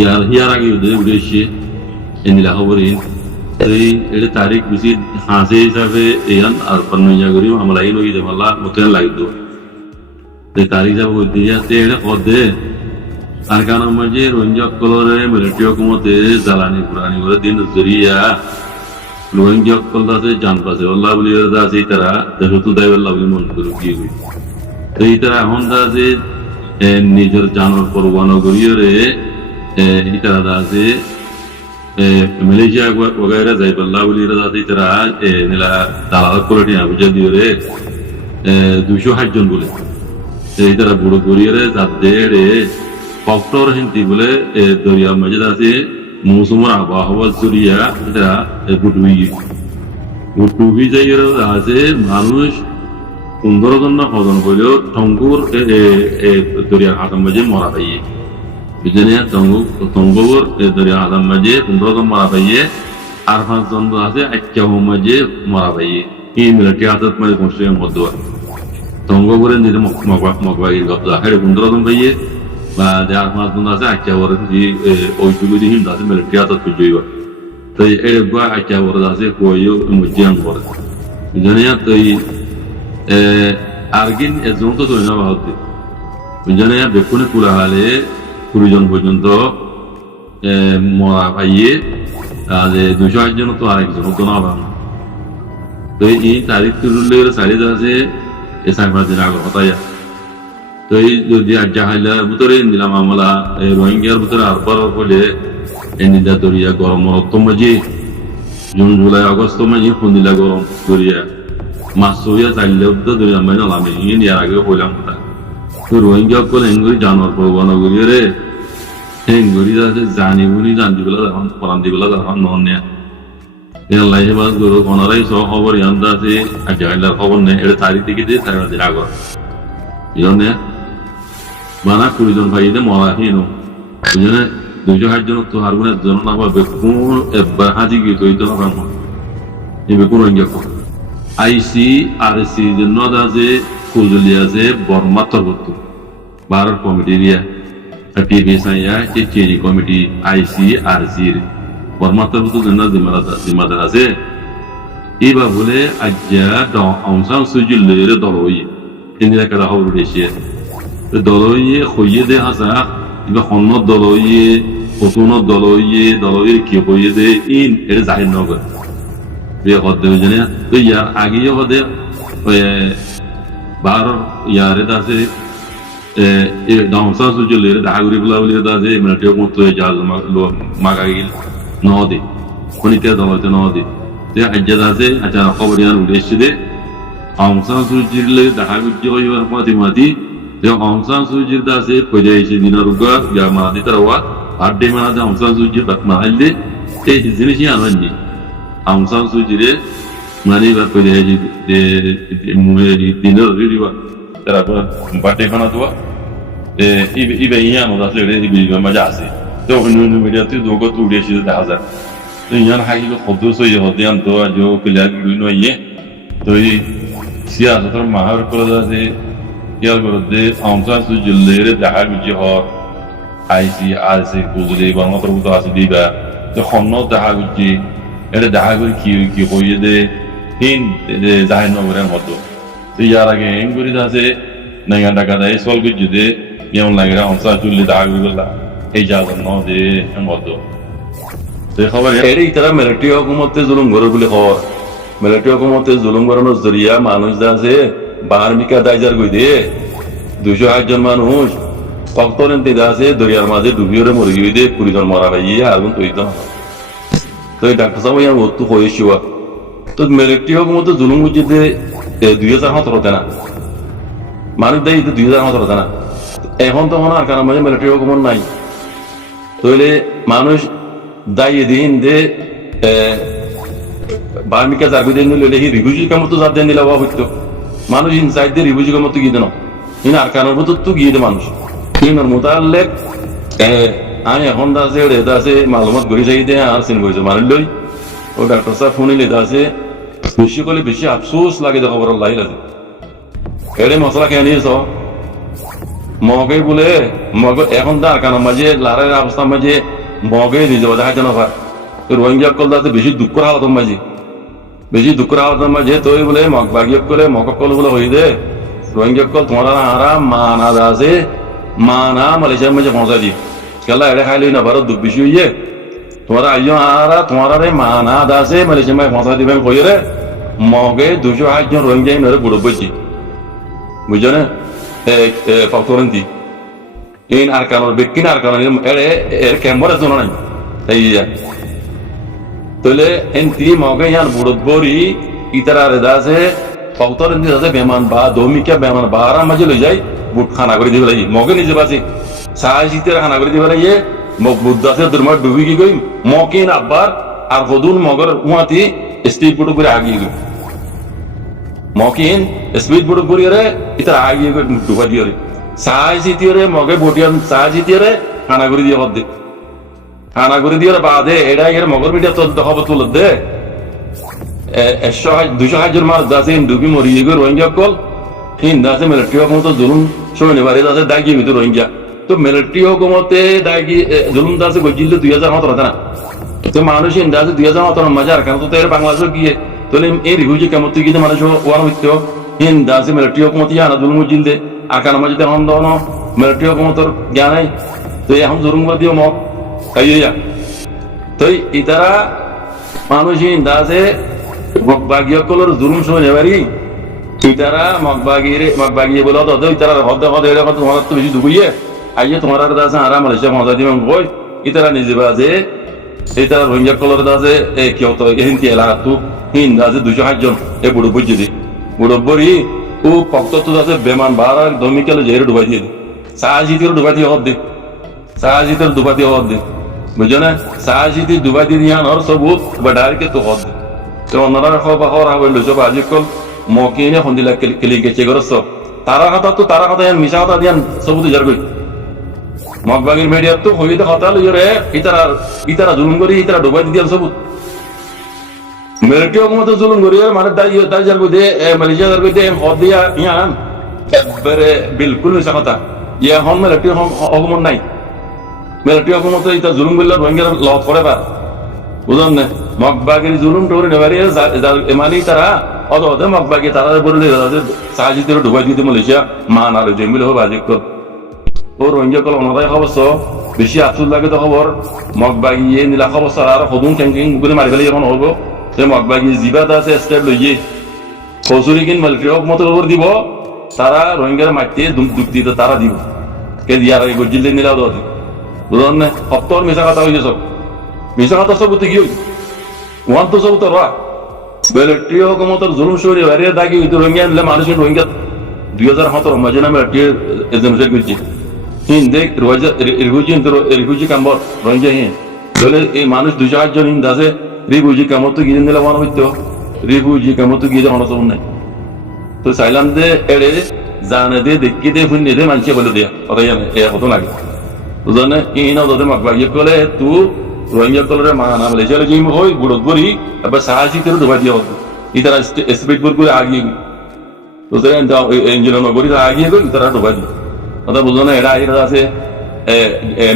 ইয়ার আগে উঠে এসে এনিলা খবরই এই এটা তারিখ বেশি হাসে হিসাবে ইয়ান আর পান্নইয়া করি মামলা এই লই মামলা মতন লাগতো এই তারিখ হিসাবে হইতে যাচ্ছে এটা পদে আর কারণ মাঝে রোহিঙ্গা কলরে মিলিটারি হুকুমতে জ্বালানি পুরানি করে দিন জরিয়া রোহিঙ্গা কল আছে জান পাশে আল্লাহ বলি আছে তারা যেহেতু দায় আল্লাহ বলি মন করে কি তো এই তারা এখন আছে নিজের জানোর পরবানা করিয়ে রে এই তারা আছে মালয়েশিয়া वगैरह যাই আল্লাহ বলি আছে তারা নিলা দালাল কোয়ালিটি আবুজা দিয়ে রে 208 জন বলে এই তারা বুড়ো করিয়ে রে যাদের ফক্টর হিন্দি বলে দরিয়া মাঝে আছে মৌসুমের আবহাওয়া জরিয়া এটা গুটুবি জায়গার আছে মানুষ 15 জন না হজন করলেও টঙ্গুর দরিয়ার হাতাম মাঝে মরা পাইয়ে বুঝলেন টঙ্গুর দরিয়ার হাতাম মাঝে 15 জন মরা পাইয়ে আর 5 জন আছে একটা মাঝে মরা পাইয়ে এই মিলিটারি হাতত মানে কনস্ট্রাকশন মধ্যে টঙ্গুরে নিজে মকবাগির কথা হেরে 15 জন পাইয়ে বা যার 5 জন আছে একটা ওর ওইটুকু দিন আছে মিলিটারি হাতত জইব তো এই গা একটা ওর আছে কইও মুজিয়ান করে বুঝলেন তো আরগিন এজন তো না বাহতে বুঝলেন বেকুনে পুরা হালে 20 জন পর্যন্ত মরা পাইয়ে যে 208 জন তো আরেকজন তো না বাবা তো এই তারিখ তুললে সারিদ আছে এই 4-5 দিন আগে হতায়া তো এই যদি জাহাইলা ভিতরে নিলাম আমলা রোহিঙ্গার ভিতরে আর পর বলে এই নিদা দরিয়া গরম তো মাঝে জুন জুলাই আগস্ট মাঝে খুন্দিলা গরম দরিয়া মাসুয়া চাইলেও তো দরিয়া মানে নামে ইন ইয়ার আগে কইলাম কথা তো রোহিঙ্গা কল এঙ্গুরি জানোয়ার পরবানা করিয়ে রে এঙ্গুরি আছে জানি বুনি জানতি বলা তখন পরান দি বলা তখন নন নে আল্লাহ হেফাজত করো ওনারাই সব খবর ইয়ান্দা আছে আর জাহাইলার খবর নেই এটা তারিখ থেকে দিয়ে 4 দিন আগে ইয়নে মানা 20 জন ভাইতে মরা হিনো বুঝলেন 208 জন তো হারগুনের জন্য না পাবে কোন একবার হাজি গিয়ে তৈরি না পাবো এবে কোন রোহিঙ্গা ICRC জন্য আছে কুজলি আছে বর্মা তরবত ভারত কমিটি রিয়া PBSI চেঞ্জ কমিটি ICRC বর্মা তরবত জন্য জিম্মাদার আছে এবা বলে আজ্জা অংশান সুজুলের দলই ইন্দিরা কারা খবর উঠেছে দলই হইয়ে দে আসা এবার অন্য দলই কতন দলই কি হইয়ে দে ইন এটা জাহির নগর জানে তো ইয়ার আগেও হদে ভারত ইয়ারে আছে ডাউনসান সুজলের ডাগুরি বলা বলে আছে মিলিটারি মত জাহাজ মাগাগিল নদে খনিতে দলতে নদে যে আজ্জাদ আছে আচ্ছা খবর ইয়ার উঠেছে দে অংসান সুজিলে ডাগুরি হইবার মাতি যে অংসান সুজির আছে কইলে এসে দিনার উগা ইয়া মাদি তারওয়া আড্ডে মানা যে অংসান সুজির বাত মাইলে এই জিনিসই আননি অংসান সুজিরে মানে বা কইলে যে দিনার রিডিবা তারপর বাটে খানা দোয়া ইবে ইয়া মত আছে রে ইবে মজা আছে তো অন্য মিডিয়াতে দুগো তো উড়েছে দেখা যায় তো ইয়ার হাইলো খদ্দ সই হতে আনতো আজ ক্লিয়ার গুলো ইয়ে তো এই সিয়াসতের মাহার করে আছে ইয়ার বিরুদ্ধে অংশান সুজলের দেখা গুজি হর ICRC কুজলি বাংলাদেশের মতো আছে দিবা তো খন্ন দেখা গুজি এটা দেখা করি কি হইয়ে দে হিন জাহির নগরের মতো তো ইয়ার আগে এঙ্গুরি আছে নাইগা টাকা দেয় সল গুজি দে যেমন লাগে অংশান সুজলি দেখা করি বললা এই জায়গা ন দে মতো তো খবর এই তারা মিলিটারি হুকুমতে জুলুম করে বলে খবর মিলিটারি হুকুমতে জুলুম করানোর জরিয়া মানুষ আছে বাহার্মিকা দায়জার গই দে 208 জন মানুষ কক্তরেন দিদা আছে দরিয়ার মাঝে ডুবিয়ে মরে গিয়ে দে 20 জন মরা ভাইয়ে আগুন তৈরি তো এই ডাক্তার সাহেব ইয়ার মতো হয়েছিল তো মিলিটারি হুকুমতে জুলুম করছে 2017 হতে না মানুষ দেয় 2017 হতে না এখন তো মনে আর কারণ মাঝে মিলিটারি হুকুমত নাই তাহলে মানুষ দায়ী দিন দে বাহার্মিকা জাগি দিন নিলে হি রিভিউজি কামত তো যার দেন নিলা হইতো মানুষ ইনসাইড দিয়ে রিভিউজি কামত গিয়ে দেন ইন আর কারণ মতো তো গিয়ে দে মানুষ ইনার মোতালেক আমি এখন আছে এটা আছে মালুমাত ঘুরি যাই দে আর চিন করেছে মানুষ লই ও ডাক্তার সাহেব ফোন নিলে আছে বেশি করলে বেশি আফসোস লাগে দেখো বড় লাই লাগে এড়ে মশলা খেয়ে নিয়েছ মগে বলে মগ এখন তার কারণ মাঝে লারের অবস্থার মাঝে মগে নিজে দেখা যেন ভার রোহিঙ্গা কল তাতে বেশি দুঃখ হালত মাঝে বেশি দুঃখ হালত মাঝে তুই বলে মগ বাগিয়ে করে মগ কল বলে হই দে রোহিঙ্গা কল তোমার আরাম মানা আছে মানা মালয়েশিয়ার মাঝে পৌঁছা দি কেলা এটা খাইলি না ভারত দুঃখ বেশি হইয়ে তোমার আইও আরা তোমার মানা আছে মালয়েশিয়ার মাঝে পৌঁছা দিবেন কই রে মগে 208 জন রোহিঙ্গা নরে বুড়ো বইছি বুঝছো না ফাউতরন্তি in arkanol bekin arkanol এর ক্যাম্বর আছে নাই এই যা তলে এনতি মগে ইয়ার বুড়ত বরি ইতারা রেদাসে ফাউতরন্তি আছে বেমান বা দমিকা বেমান বারা মাঝে লই যাই বুট খানা করে দিবে লাগি মগে নিজে বাসি সাহায্যের খানা করে দিবে লাগি মগ বুদ্দাসে দুর্মা ডুবি কি গই মকিন আব্বার আর হদুন মগর উহাতি স্পিড বুট করে আগিয়ে গই মকিন স্পিড বুট করে রে ইতারা আগিয়ে গই ডুবা দিয়ে সাহায্যে মগে বটিয়ান সাহায্যে খানা করে দিয়ে হদ খানা করে দিয়ে বাদে এটা এর মগর মিডিয়া তো খবর তুল দে 200 হাজার মাস দাসে ডুবি মরিয়ে গো রোহিঙ্গা কল দাসে মিলিটারি হকুমত জুলুম শোনে বারে দাসে দাগি ভিতর রোহিঙ্গা তো মিলিটারি হকুমতে দাগি জুলুম দাসে গজিল 2017 না তো মানুষ দাসে 2017 মজার কারণ তো এর বাংলাদেশ গিয়ে তোলে এই রিভিউজি কেমন তুই গিয়ে মানুষ ওয়ান হইতো দাসে মিলিটারি হকুমত ইয়ানা জুলুম জিল দে আর কারণ মাঝে এখন দন মিলিটারি হকুমতর জ্ঞান নাই তো এখন জুলুম করে দিও মগ খাইয়া তো ইতারা মানুষ দাসে মগবাগিয়া কলর জুলুম শুনে পারি ইতারা মগবাগিয়ে বলে তো ইতারা হদ হদ এটা কত তোমার তো বেশি দুবইয়ে আইয়ে তোমার আর দাসে আরাম মালয়েশিয়া মজা দিবেন কই ইতারা নিজে বাজে ইতারা রোহিঙ্গা কলর দাসে কেউ তো এহিনতি এলাকা তো দাসে 208 জন এ বুড়ো বুঝে দি বুড়ো বড়ি ও পক্ত তো দাসে বেমান বারা দমিকালে জেরে ডুবাই দিয়ে সাহায্যের ডুবাই দিয়ে হদ দি সাহায্যের ডুবাই দিয়ে হদ দি বুঝছো না সাহায্যে ডুবাই দিয়ে ইয়ান আর সবুত বা ডাইরেক্ট তো হদ তো অন্যরা খবর হবে সব আজিকাল মকিনে হন্দিলা কেলি গেছে গরস তারা কথা মিশা কথা দিয়ান সবুত জার কই মগবাগির মিডিয়া তো হইতে কথা লইরে ইতারা জুলুম করি ইতারা ডুবাই দিয়ান সবুত মিলিটারি হকুমত জুলুম করি মানে দাই জার কই দে মালয়েশিয়া জার কই দে হদ দিয়া ইয়ান একবারে বিলকুল মিশা কথা ইয়া হন মিলিটারি হকুমত নাই মিলিটারি হকুমত ইতা জুলুম করলে রোহিঙ্গার লত করে বা বুঝলেন না মগবাগির জুলুম টোরে নেবারি মানে তারা অত মগবাগি তারা বলে সাহায্যে ডুবাই দিতে মালয়েশিয়া মান আর জমিল হবে বাজে ও রোহিঙ্গা কল অনাদায় খবর বেশি আফসুস লাগে তো খবর মগবাগি ইয়ে নীলা খবর আর সদুন ক্যাঙ্কিং করে মারি ফেলে এখন হবো সে মগবাগি জিবাদ আছে স্টেপ লইয়ে কৌশলী কিন মিলিটারি হকুমত খবর দিব তারা রোহিঙ্গার মাটিতে দুঃখ দিতে তারা দিব কে দিয়ার আগে গজিল নিলাও দাও বুঝলেন না সপ্তর মিশা কথা হয়েছে সব মিশা কথা সব কি হই ওয়ান তো সব তো রা মিলিটারি হকুমতর জুলুম শরীর হারিয়ে দাগি হইতো রোহিঙ্গা আনলে মানুষের রোহিঙ্গা 2017 মাঝে না মিলিটারি এজেন্সি করছি দেখ রিফিউজি কাম্বর রোহিঙ্গা তাহলে এই মানুষ 208 জন আছে রিফিউজি কামত তো গিয়ে দিলে মনে হইতো রিফিউজি কামত তো গিয়ে হনো সব নাই তো চাইলাম যে এড়ে জানে দে দেখি দে ফুন দে মানুষে বলে দিয়া কথা জানে এ কত লাগে বুঝলেন ইনা ওদের মগবাগিয়ে কলে তু রোহিঙ্গা কলরে মানা মালয়েশিয়া জিম হই বুড়ত করি এবার সাহায্যে ডুবাই দিয়া হতো ইতারা স্পিড বোর্ড করে আগিয়ে তো ইঞ্জিনিয়ার নগরী আগিয়ে গই তারা ডুবাই দিই কথা বুঝলো না এটা এটা আছে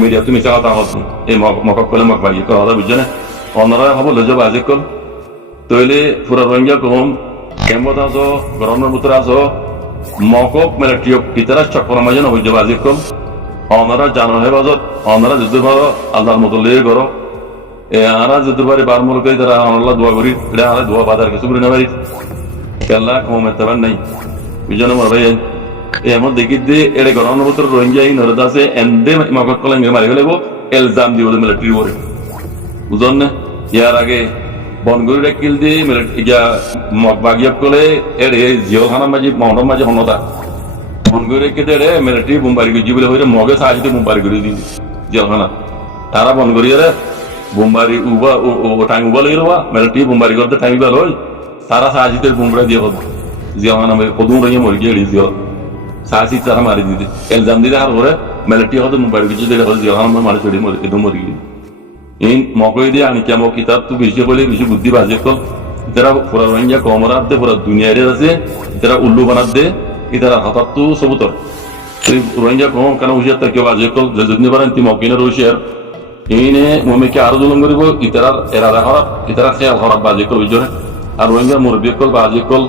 মিডিয়া তুমি মিশা কথা হচ্ছে এই মকক কলে মগবাগিয়ে কথা বুঝছো না অন্যরা হবো লজব আজি কল তৈলে পুরা রোহিঙ্গা কম কেমত আছো গরমের ভিতরে আছো মকক মিলিটারি ইতারা চক্কর মাঝে হয়ে যাবো আজি কল অনারা জানো হে বাজত অনারা যুদ্ধ ভালো আল্লাহর মতো লেগে করো আরা যুদ্ধ পারি বার মুলকে তারা আল্লাহ দোয়া করি এটা আরা দোয়া বাজার কিছু করে নেবারি কেল্লা কমে তেবার নাই বুঝলো মর ভাই এমন দেখি দে এটা গরমের ভিতরে রোহিঙ্গা নরদ আছে এন্ডে মকক কলে মারি ফেলেবো এলজাম দিব মিলিটারি ওরে বুঝলেন না ইয়ার আগে বনগুড়ি কিল দিয়ে ইয়া মগবাগিয়া কলে এর জিও খানার মাঝে মহরম মাঝে হনতা বনগুড়ি কেটে রে মিলিটারি বোমবারি করে জীবলে হয়ে মগে সাহায্যে বোমবারি করে দিন জিও খানা তারা বনগুড়ি রে বোমবারি উবা টাইম উবা লই রবা মিলিটারি বোমবারি করতে টাইম উবা লই তারা সাহায্যে বোমবারি দিয়ে হতো জিও খানা কদম রঙে মরি গিয়ে জিও সাহায্য তারা মারি দিতে এলজাম দিতে আর করে মিলিটারি হতো বোমবারি কিছু দিলে জিও খানা মারি চড়ি একদম মরি গিয়ে এই মকই দিয়ে আনি কেমন কিতাব তো বেশি বলে বেশি বুদ্ধি বাজে তো যারা পুরা রোহিঙ্গা কমরাত দে পুরা দুনিয়ারে আছে যারা উল্লু বানাত দে ইতারা হঠাৎ তো সবুতর রোহিঙ্গা কম কেন হুশিয়ার থাকে বাজে কল যে যদি পারেন তি মকিনের হুশিয়ার ইনে মমিকে আরো জুলুম করিব ইতারার এরাদা খারাপ ইতারা খেয়াল খারাপ বাজে কল বুঝরে আর রোহিঙ্গা মুরব্বী কল বাজে কল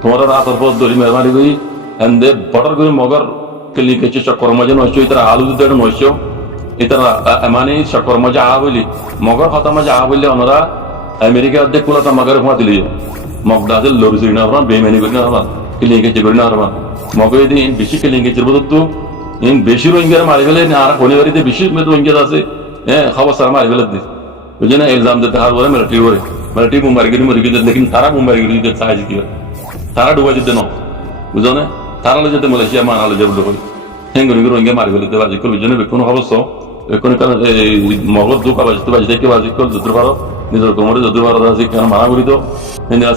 তোমার রাতের পর দড়ি মেহরবানি করি এন্দে বর্ডার করে মগর কেলি কেছে চক্কর মজা নষ্ট ইতারা আলু দিতে নষ্ট ইতারা মানে চক্কর মজা আ বলি মগর হতা মজা আ বললে ওনারা আমেরিকা অর্ধেক কুলাতা মগর হুয়া দিলি মগদাদের লড়ি চুরি না হরান বেমানি করি না হরান কেলি কেছে করি না হরান মগরে দিন বেশি কেলি কেছে বলতো ইন বেশি রোহিঙ্গার মারি ফেলে না আর কোনে বাড়িতে বেশি রোহিঙ্গা আছে হ্যাঁ খবর সারা মারি ফেলে দিস বুঝে না ইলজাম দিতে হার বলে মিলিটারি মুম্বাই গিরি মরি গিয়ে লেকিন তারা মুম্বাই গিরি দিতে সাহায্য কি তারা ডুবা যেতে ন বুঝো না তারা যেতে মালয়েশিয়া মানালে যাবো ডুবাই হেঙ্গুরি রোহিঙ্গা মারি ফেলে বাজি করবে বুঝে না কোনো খবর কোনো কারণ মগর দুঃখ বাজিতে বাজি থেকে বাজি কর যত পারো নিজের কোমরে যত পারো আছে কেন মানা করি তো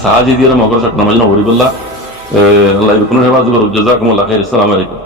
সাহায্য দিয়ে মগর চক্র মাঝে নবরি বললা আল্লাহ কোনো হেফাজত করুক জাযাকুমুল্লাহ খাইর। আসসালামু আলাইকুম।